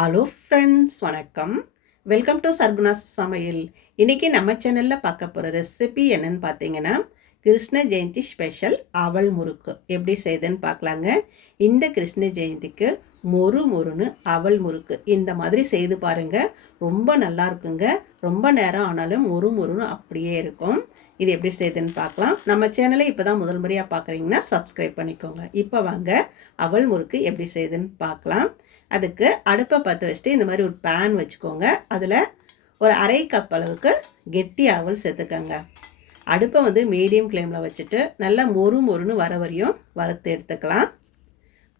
Hello friends, வணக்கம். Welcome to Sargunas சமையல். இன்றைக்கி நம்ம சேனலில் பார்க்க போகிற ரெசிபி என்னென்னு பார்த்தீங்கன்னா, கிருஷ்ண ஜெயந்தி ஸ்பெஷல் அவல் முறுக்கு எப்படி செய்யுதுன்னு பார்க்கலாங்க. இந்த கிருஷ்ண ஜெயந்திக்கு மொறுன்னு அவல் முறுக்கு இந்த மாதிரி செய்து பாருங்கள். ரொம்ப நல்லா இருக்குங்க. ரொம்ப நேரம் ஆனாலும் மொறுன்னு அப்படியே இருக்கும். இது எப்படி செய்யுதுன்னு பார்க்கலாம். நம்ம சேனலை இப்போ தான் முதல் முறையாக பார்க்குறீங்கன்னா சப்ஸ்கிரைப் பண்ணிக்கோங்க. இப்போ வாங்க அவல் முறுக்கு எப்படி செய்யுதுன்னு பார்க்கலாம். அதுக்கு அடுப்பை பற்ற வச்சுட்டு இந்த மாதிரி ஒரு பேன் வச்சுக்கோங்க. அதில் ஒரு அரை கப் அளவுக்கு கெட்டி அவல் சேர்த்துக்கோங்க. அடுப்பை மீடியம் ஃப்ளேமில் வச்சுட்டு நல்லா மொறுன்னு வர வரையும் வறுத்து எடுத்துக்கலாம்.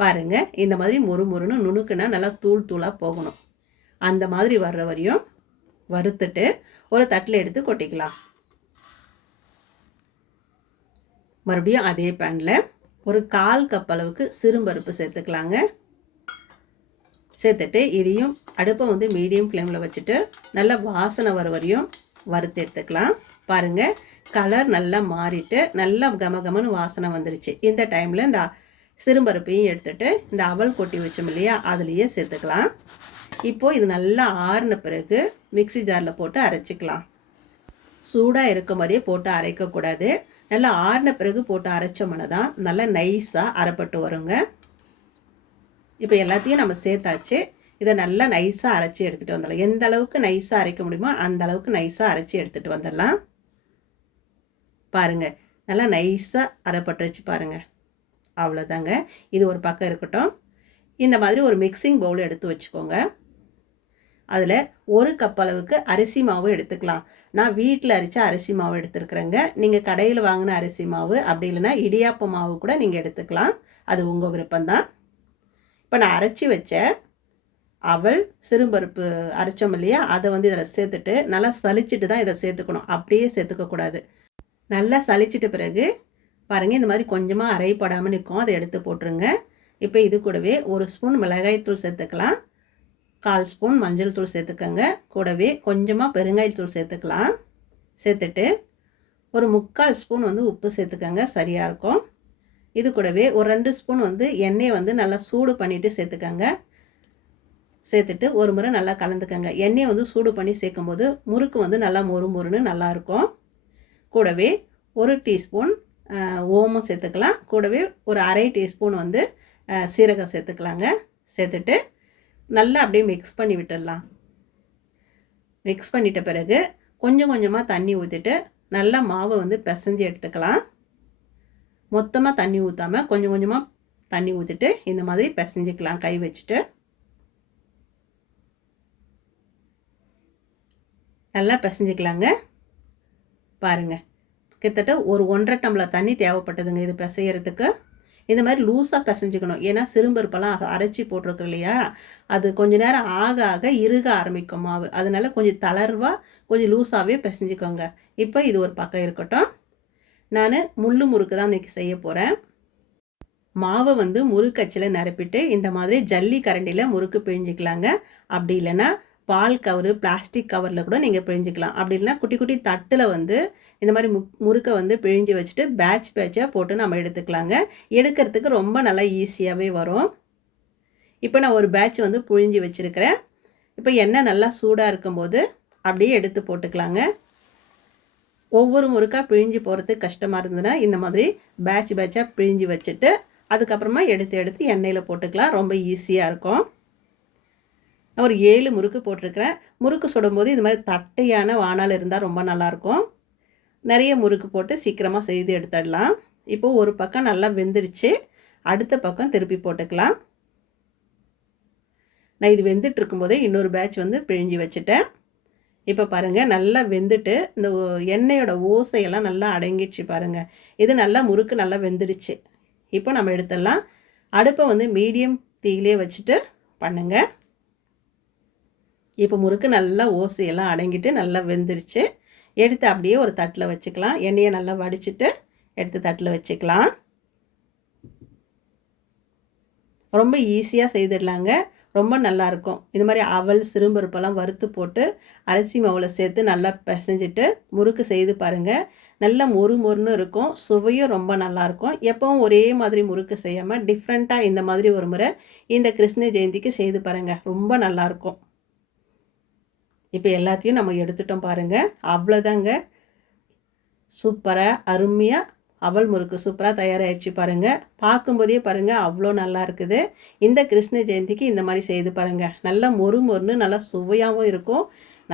பாருங்கள், இந்த மாதிரி மொறுன்னு நுணுக்குனா நல்லா தூளாக போகணும். அந்த மாதிரி வர்ற வரையும் வறுத்துட்டு ஒரு தட்டில் எடுத்து கொட்டிக்கலாம். மறுபடியும் அதே பேனில் ஒரு 1/4 கப் அளவுக்கு சிறும்பருப்பு சேர்த்துக்கலாங்க. சேர்த்துட்டு இதையும் அடுப்பை மீடியம் ஃப்ளேமில் வச்சுட்டு நல்லா வாசனை வர வரையும் வறுத்து எடுத்துக்கலாம். பாருங்கள், கலர் நல்லா மாறிட்டு நல்லா கமகமன்னு வாசனை வந்துருச்சு. இந்த டைமில் இந்த சிறுபருப்பையும் எடுத்துகிட்டு இந்த அவல் கொட்டி வச்சோம் இல்லையா, அதுலேயே சேர்த்துக்கலாம். இப்போது இது நல்லா ஆறின பிறகு மிக்சி ஜாரில் போட்டு அரைச்சிக்கலாம். சூடாக இருக்கும் போதே போட்டு அரைக்கக்கூடாது. நல்லா ஆறின பிறகு போட்டு அரைச்சோம்னா தான் நல்லா நைஸாக அரைப்பட்டு வருங்க. இப்போ எல்லாத்தையும் நம்ம சேர்த்தாச்சு. இதை நல்லா நைஸாக அரைச்சி எடுத்துகிட்டு வந்துடலாம். எந்த அளவுக்கு நைஸாக அரைக்க முடியுமோ அந்த அளவுக்கு நைஸாக அரைச்சி எடுத்துகிட்டு வந்துடலாம். பாருங்கள், நல்லா நைஸாக அரைப்பட்டு வச்சு பாருங்கள். அவ்வளோதாங்க. இது ஒரு பக்கம் இருக்கட்டும். இந்த மாதிரி ஒரு மிக்சிங் பவுல் எடுத்து வச்சுக்கோங்க. அதில் 1 கப் அளவுக்கு அரிசி மாவு எடுத்துக்கலாம். நான் வீட்டில் அரைச்ச அரிசி மாவு எடுத்துருக்குறேங்க. நீங்கள் கடையில் வாங்கின அரிசி மாவு அப்படி இல்லைன்னா இடியாப்ப மாவு கூட நீங்கள் எடுத்துக்கலாம். அது உங்கள் விருப்பம்தான். இப்போ நான் அரைச்சி வச்ச அவல் சிறுபருப்பு அரைச்சோம் இல்லையா, அதை இதில் சேர்த்துட்டு நல்லா சலிச்சிட்டு தான் இதை சேர்த்துக்கணும். அப்படியே சேர்த்துக்கக்கூடாது. நல்லா சலிச்சிட்ட பிறகு பாருங்கள், இந்த மாதிரி கொஞ்சமாக அரைப்படாமல் நிற்கும். அதை எடுத்து போட்டுருங்க. இப்போ இது கூடவே 1 ஸ்பூன் மிளகாய்த்தூள் சேர்த்துக்கலாம். 1/4 ஸ்பூன் மஞ்சள் தூள் சேர்த்துக்கோங்க. கூடவே கொஞ்சமாக பெருங்காயத்தூள் சேர்த்துக்கலாம். சேர்த்துட்டு ஒரு 3/4 ஸ்பூன் உப்பு சேர்த்துக்கோங்க. சரியாக இருக்கும். இது கூடவே ஒரு 2 ஸ்பூன் எண்ணெயை நல்லா சூடு பண்ணிவிட்டு சேர்த்துக்கோங்க. சேர்த்துட்டு ஒரு முறை நல்லா கலந்துக்கோங்க. எண்ணெயை சூடு பண்ணி சேர்க்கும்போது முறுக்கு நல்லா மொறுன்னு நல்லாயிருக்கும். கூடவே 1 டீஸ்பூன் ஓமம் சேர்த்துக்கலாம். கூடவே ஒரு அரை டீஸ்பூன் சீரகம் சேர்த்துக்கலாங்க. சேர்த்துட்டு நல்லா அப்படியே மிக்ஸ் பண்ணி விட்டுடலாம். மிக்ஸ் பண்ணிட்ட பிறகு கொஞ்சம் கொஞ்சமாக தண்ணி ஊற்றிட்டு நல்லா மாவை பிசைஞ்சு எடுத்துக்கலாம். மொத்தமாக தண்ணி ஊற்றாமல் கொஞ்சம் கொஞ்சமாக தண்ணி ஊற்றிட்டு இந்த மாதிரி பிசைஞ்சிக்கலாம். கை வச்சுட்டு நல்லா பிசைஞ்சிக்கலாங்க. பாருங்கள், கிட்டத்தட்ட ஒரு 1.5 டம்ளர் தண்ணி தேவைப்பட்டதுங்க இது பிசைகிறதுக்கு. இந்த மாதிரி லூஸாக பிசைஞ்சிக்கணும். ஏன்னா சிறுபருப்பெல்லாம் அரைச்சி போட்டிருக்கு இல்லையா, அது கொஞ்சம் நேரம் ஆக ஆக இறுக ஆரம்பிக்கும் மாவு. அதனால் கொஞ்சம் தளர்வாக கொஞ்சம் லூஸாகவே பிசைஞ்சிக்கோங்க. இப்போ இது ஒரு பக்கம் இருக்கட்டும். நான் முள்ளு முறுக்கு தான் இன்றைக்கி செய்ய போகிறேன். மாவை முறுக்கச்சில் நிரப்பிட்டு இந்த மாதிரி ஜல்லி கரண்டியில் முறுக்கு பிழிஞ்சிக்கலாங்க. அப்படி இல்லைன்னா பால் கவரு பிளாஸ்டிக் கவரில் கூட நீங்கள் பிழிஞ்சிக்கலாம். அப்படி இல்லைனா குட்டி குட்டி தட்டில் இந்த மாதிரி முறுக்கை பிழிஞ்சு வச்சுட்டு பேட்சாக போட்டு நம்ம எடுத்துக்கலாங்க. எடுக்கிறதுக்கு ரொம்ப நல்லா ஈஸியாகவே வரும். இப்போ நான் ஒரு பேட்ச் புழிஞ்சு வச்சுருக்கிறேன். இப்போ எண்ணெய் நல்லா சூடாக இருக்கும்போது அப்படியே எடுத்து போட்டுக்கலாங்க. ஒவ்வொரு முறுக்காக பிழிஞ்சு போகிறதுக்கு கஷ்டமாக இருந்ததுன்னா இந்த மாதிரி பேட்சாக பிழிஞ்சு வச்சுட்டு அதுக்கப்புறமா எடுத்து எண்ணெயில் போட்டுக்கலாம். ரொம்ப ஈஸியாக இருக்கும். ஒரு 7 முறுக்கு போட்டிருக்கிறேன். முறுக்கு சுடும்போது இது மாதிரி தட்டையான வாணல் இருந்தால் ரொம்ப நல்லாயிருக்கும். நிறைய முறுக்கு போட்டு சீக்கிரமாக செய்து எடுத்துடலாம். இப்போது ஒரு பக்கம் நல்லா வெந்துடுச்சு. அடுத்த பக்கம் திருப்பி போட்டுக்கலாம். நான் இது வெந்துட்டு இருக்கும்போதே இன்னொரு பேட்ச் பிழிஞ்சு வச்சுட்டேன். இப்போ பாருங்கள், நல்லா வெந்துட்டு இந்த எண்ணெயோட ஓசையெல்லாம் நல்லா அடங்கிடுச்சு பாருங்கள். இது நல்லா முறுக்கு நல்லா வெந்துடுச்சு. இப்போ நம்ம எடுத்துடலாம். அடுப்பை மீடியம் தீயிலே வச்சுட்டு பண்ணுங்கள். இப்போ முறுக்கு நல்லா ஓசையெல்லாம் அடங்கிட்டு நல்லா வெந்துடுச்சு. எடுத்து அப்படியே ஒரு தட்டில் வச்சுக்கலாம். எண்ணெயை நல்லா வடிச்சிட்டு எடுத்து தட்டில் வச்சுக்கலாம். ரொம்ப ஈஸியாக செய்திடலாங்க. ரொம்ப நல்லாயிருக்கும். இது மாதிரி அவல் சிறும்பருப்பெல்லாம் வறுத்து போட்டு அரிசி மாவில் சேர்த்து நல்லா பிசைஞ்சிட்டு முறுக்கு செய்து பாருங்கள். நல்ல மொறு மொறுன்னு இருக்கும். சுவையும் ரொம்ப நல்லாயிருக்கும். எப்பவும் ஒரே மாதிரி முறுக்கு செய்யாமல் டிஃப்ரெண்ட்டாக இந்த மாதிரி ஒரு முறை இந்த கிருஷ்ண ஜெயந்திக்கு செய்து பாருங்கள். ரொம்ப நல்லாயிருக்கும். இப்போ எல்லாத்தையும் நம்ம எடுத்துட்டோம் பாருங்கள். அவ்வளோதாங்க. சூப்பராக அருமையாக அவல் முறுக்கு சூப்பராக தயாராகிடுச்சு பாருங்கள். பார்க்கும்போதே பாருங்கள் அவ்வளோ நல்லா இருக்குது. இந்த கிருஷ்ண ஜெயந்திக்கு இந்த மாதிரி செய்து பாருங்கள். நல்லா மொறு மொறுன்னு நல்லா சுவையாகவும் இருக்கும்.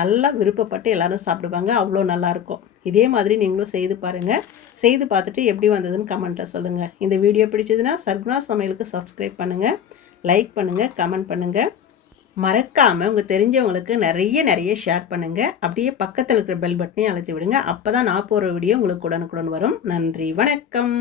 நல்லா விருப்பப்பட்டு எல்லோரும் சாப்பிடுவாங்க. அவ்வளோ நல்லாயிருக்கும். இதே மாதிரி நீங்களும் செய்து பாருங்கள். செய்து பார்த்துட்டு எப்படி வந்ததுன்னு கமெண்ட்டில் சொல்லுங்கள். இந்த வீடியோ பிடிச்சதுன்னா சர்குணா சமையலுக்கு சப்ஸ்கிரைப் பண்ணுங்கள், லைக் பண்ணுங்கள், கமெண்ட் பண்ணுங்கள். மறக்காமல் உங்கள் தெரிஞ்சவங்களுக்கு நிறைய ஷேர் பண்ணுங்கள். அப்படியே பக்கத்தில் இருக்கிற பெல் பட்டனையும் அழுத்தி விடுங்க. அப்போ தான் நான் போகிற வீடியோ உங்களுக்கு உடனுக்குடன் வரும். நன்றி, வணக்கம்.